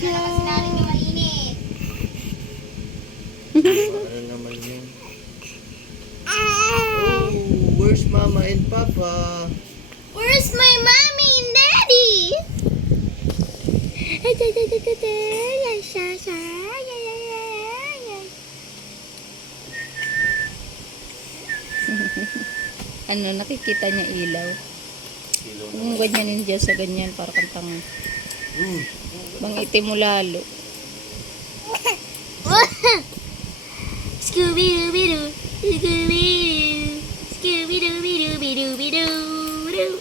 Kasi namin yung mainit. Ano naman yun? Oh, where's Mama and Papa? Where's my mommy and daddy? Ano, nakikita niya ilaw. Kung ganyanin dyan sa ganyan, para kang tanga. Mangitim mo lalo. Scooby-Doo-Doo, Scooby-Doo, Scooby-Doo-Doo-Doo-Doo-Doo,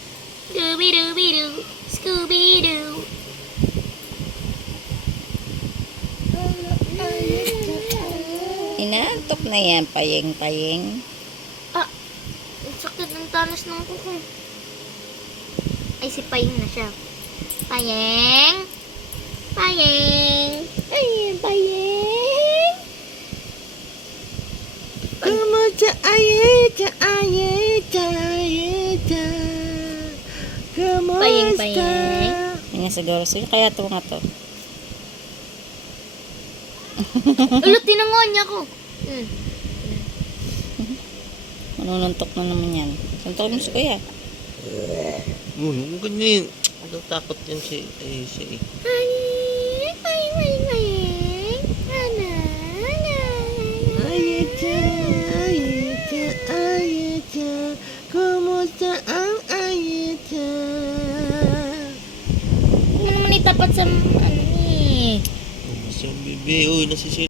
Scooby-Doo-Doo, Scooby-Doo. Inantok na yan, payeng-payeng. Ah, ang sakit ng talas ng kuko. Ay, si Payeng na siya. Payeng? Payeng? Ay, Payeng? Kamusta ayeta, ayeta, ayeta. Kamusta? Payeng-payeng. Yan nga siguro. So, kaya ito nga to. Ulo, tinangon niya ko. Manununtok na naman yan. Suntok mo si kuya. Ganyan. Takot yan si Payeng, payeng, payeng, payeng. Ana, ana. Ayeta, ayeta, ayeta. Kamusta ang ayeta? Ano naman itapat sa ano ni? Mas yung bebe, uy, nasisira.